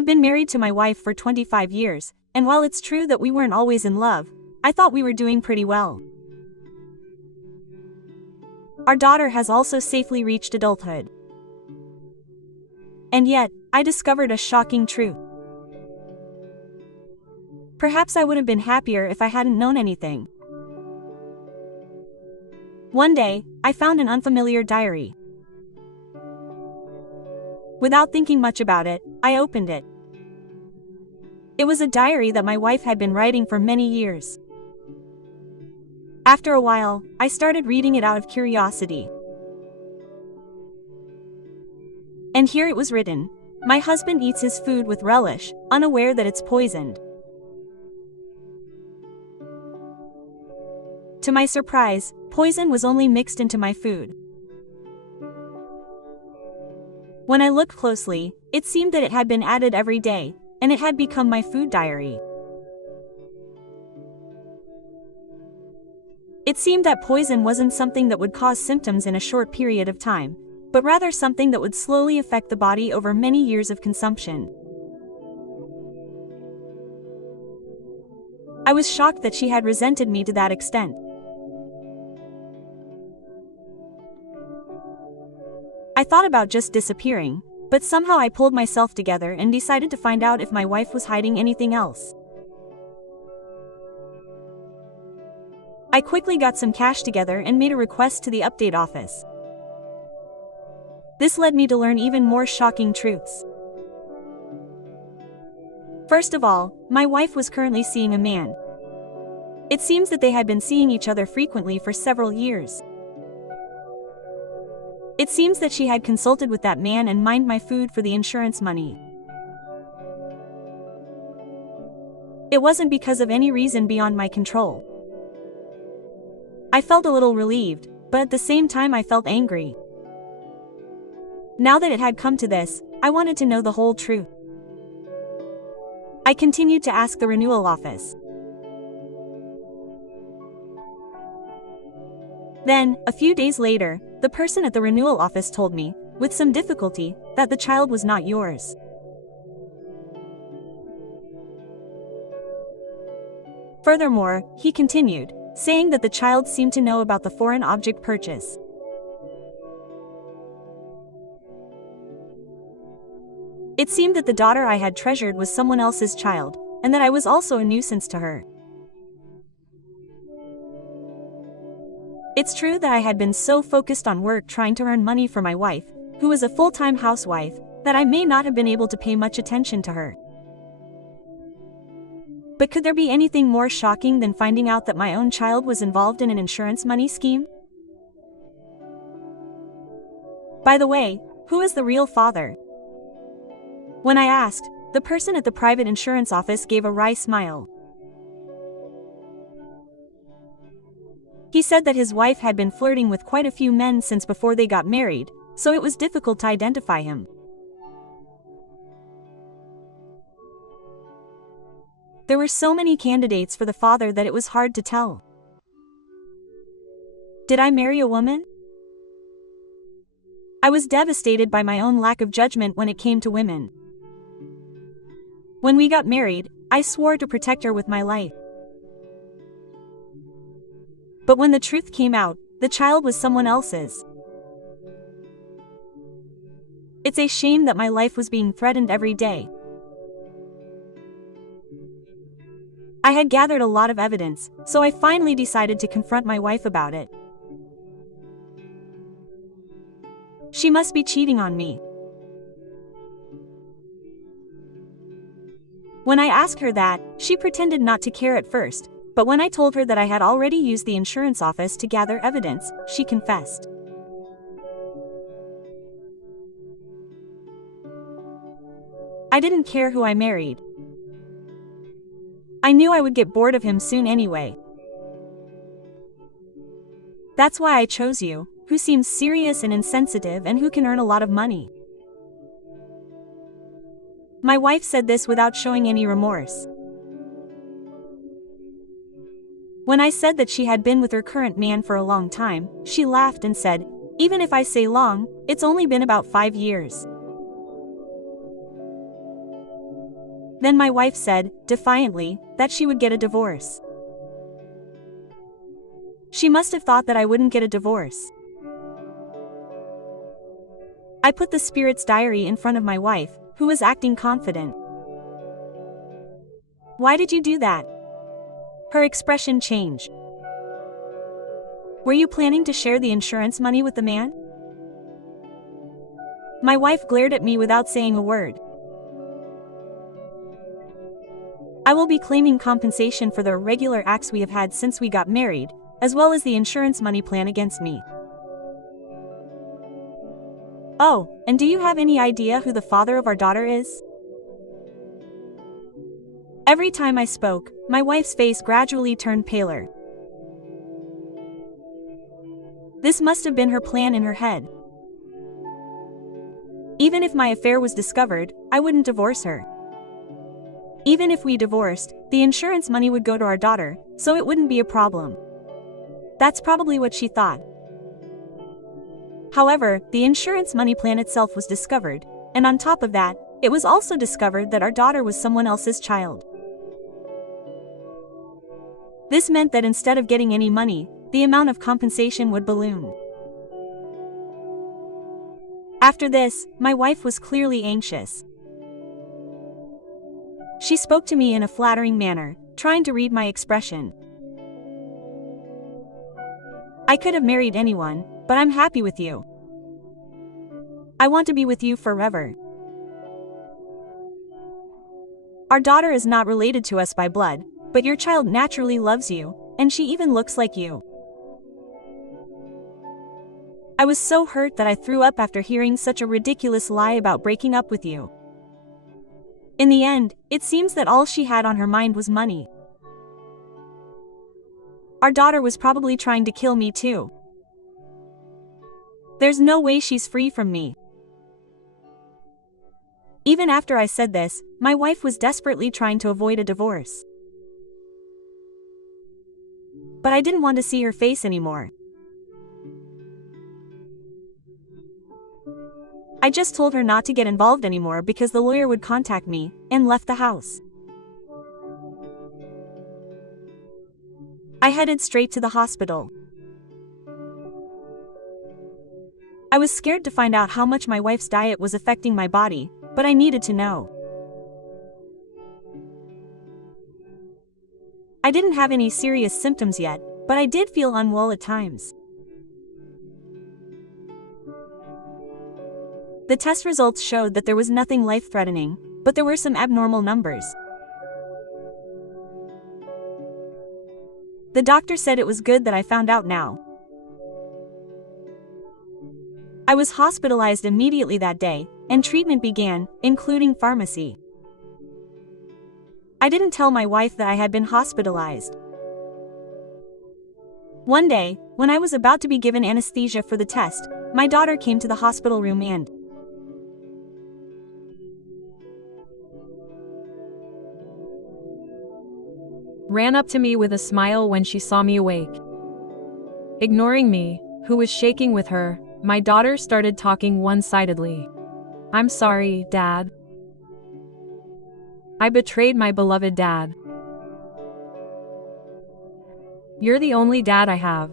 I've been married to my wife for 25 years, and while it's true that we weren't always in love, I thought we were doing pretty well. Our daughter has also safely reached adulthood. And yet, I discovered a shocking truth. Perhaps I would have been happier if I hadn't known anything. One day, I found an unfamiliar diary. Without thinking much about it, I opened it. It was a diary that my wife had been writing for many years. After a while, I started reading it out of curiosity. And here it was written, "My husband eats his food with relish, unaware that it's poisoned." To my surprise, poison was only mixed into my food. When I looked closely, it seemed that it had been added every day, and it had become my food diary. It seemed that poison wasn't something that would cause symptoms in a short period of time, but rather something that would slowly affect the body over many years of consumption. I was shocked that she had resented me to that extent. I thought about just disappearing, but somehow I pulled myself together and decided to find out if my wife was hiding anything else. I quickly got some cash together and made a request to the update office. This led me to learn even more shocking truths. First of all, my wife was currently seeing a man. It seems that they had been seeing each other frequently for several years. It seems that she had consulted with that man and mined my food for the insurance money. It wasn't because of any reason beyond my control. I felt a little relieved, but at the same time I felt angry. Now that it had come to this, I wanted to know the whole truth. I continued to ask the renewal office. Then, a few days later, the person at the renewal office told me, with some difficulty, that the child was not yours. Furthermore, he continued, saying that the child seemed to know about the foreign object purchase. It seemed that the daughter I had treasured was someone else's child, and that I was also a nuisance to her. It's true that I had been so focused on work trying to earn money for my wife, who was a full-time housewife, that I may not have been able to pay much attention to her. But could there be anything more shocking than finding out that my own child was involved in an insurance money scheme? By the way, who is the real father? When I asked, the person at the private insurance office gave a wry smile. He said that his wife had been flirting with quite a few men since before they got married, so it was difficult to identify him. There were so many candidates for the father that it was hard to tell. Did I marry a woman? I was devastated by my own lack of judgment when it came to women. When we got married, I swore to protect her with my life. But when the truth came out, the child was someone else's. It's a shame that my life was being threatened every day. I had gathered a lot of evidence, so I finally decided to confront my wife about it. She must be cheating on me. When I asked her that, she pretended not to care at first, but when I told her that I had already used the insurance office to gather evidence, she confessed. I didn't care who I married. I knew I would get bored of him soon anyway. That's why I chose you, who seems serious and insensitive and who can earn a lot of money. My wife said this without showing any remorse. When I said that she had been with her current man for a long time, she laughed and said, "Even if I say long, it's only been about 5 years. Then my wife said, defiantly, that she would get a divorce. She must have thought that I wouldn't get a divorce. I put the spirit's diary in front of my wife, who was acting confident. Why did you do that? Her expression changed. Were you planning to share the insurance money with the man? My wife glared at me without saying a word. I will be claiming compensation for the irregular acts we have had since we got married, as well as the insurance money plan against me. Oh, and do you have any idea who the father of our daughter is? Every time I spoke, my wife's face gradually turned paler. This must have been her plan in her head. Even if my affair was discovered, I wouldn't divorce her. Even if we divorced, the insurance money would go to our daughter, so it wouldn't be a problem. That's probably what she thought. However, the insurance money plan itself was discovered, and on top of that, it was also discovered that our daughter was someone else's child. This meant that instead of getting any money, the amount of compensation would balloon. After this, my wife was clearly anxious. She spoke to me in a flattering manner, trying to read my expression. I could have married anyone, but I'm happy with you. I want to be with you forever. Our daughter is not related to us by blood, but your child naturally loves you, and she even looks like you. I was so hurt that I threw up after hearing such a ridiculous lie about breaking up with you. In the end, it seems that all she had on her mind was money. Our daughter was probably trying to kill me too. There's no way she's free from me. Even after I said this, my wife was desperately trying to avoid a divorce. But I didn't want to see her face anymore. I just told her not to get involved anymore because the lawyer would contact me, and left the house. I headed straight to the hospital. I was scared to find out how much my wife's diet was affecting my body, but I needed to know. I didn't have any serious symptoms yet, but I did feel unwell at times. The test results showed that there was nothing life-threatening, but there were some abnormal numbers. The doctor said it was good that I found out now. I was hospitalized immediately that day, and treatment began, including pharmacy. I didn't tell my wife that I had been hospitalized. One day, when I was about to be given anesthesia for the test, my daughter came to the hospital room and ran up to me with a smile when she saw me awake. Ignoring me, who was shaking with her, my daughter started talking one-sidedly. "I'm sorry, Dad. I betrayed my beloved dad. You're the only dad I have."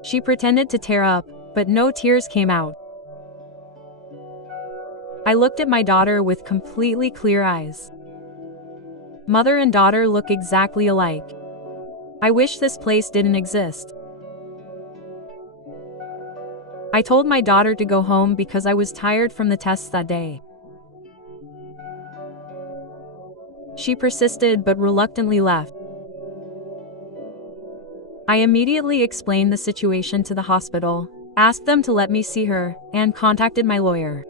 She pretended to tear up, but no tears came out. I looked at my daughter with completely clear eyes. Mother and daughter look exactly alike. I wish this place didn't exist. I told my daughter to go home because I was tired from the tests that day. She persisted but reluctantly left. I immediately explained the situation to the hospital, asked them to let me see her, and contacted my lawyer.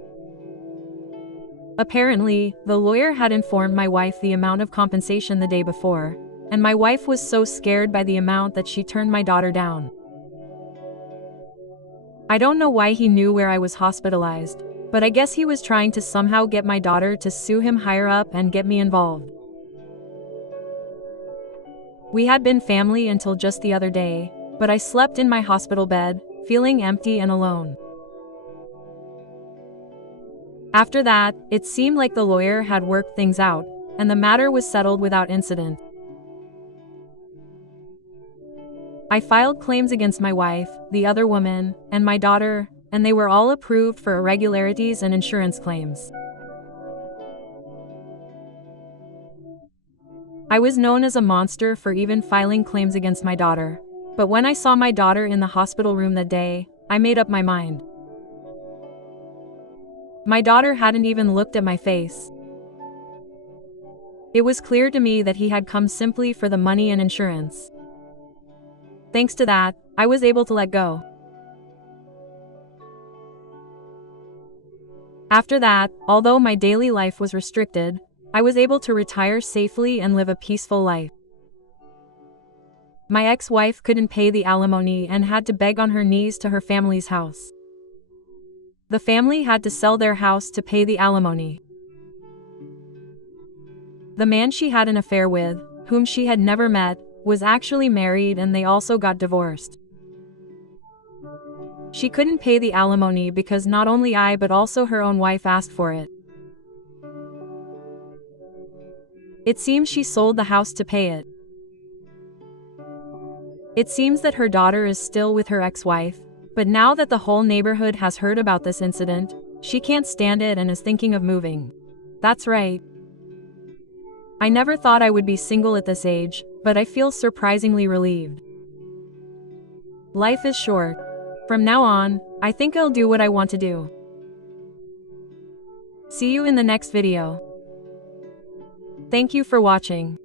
Apparently, the lawyer had informed my wife the amount of compensation the day before, and my wife was so scared by the amount that she turned my daughter down. I don't know why he knew where I was hospitalized, but I guess he was trying to somehow get my daughter to sue him higher up and get me involved. We had been family until just the other day, but I slept in my hospital bed, feeling empty and alone. After that, it seemed like the lawyer had worked things out, and the matter was settled without incident. I filed claims against my wife, the other woman, and my daughter, and they were all approved for irregularities and insurance claims. I was known as a monster for even filing claims against my daughter, but when I saw my daughter in the hospital room that day, I made up my mind. My daughter hadn't even looked at my face. It was clear to me that he had come simply for the money and insurance. Thanks to that, I was able to let go. After that, although my daily life was restricted, I was able to retire safely and live a peaceful life. My ex-wife couldn't pay the alimony and had to beg on her knees to her family's house. The family had to sell their house to pay the alimony. The man she had an affair with, whom she had never met, was actually married, and they also got divorced. She couldn't pay the alimony because not only I but also her own wife asked for it. It seems she sold the house to pay it. It seems that her daughter is still with her ex-wife, but now that the whole neighborhood has heard about this incident, she can't stand it and is thinking of moving. That's right. I never thought I would be single at this age, but I feel surprisingly relieved. Life is short. From now on, I think I'll do what I want to do. See you in the next video. Thank you for watching.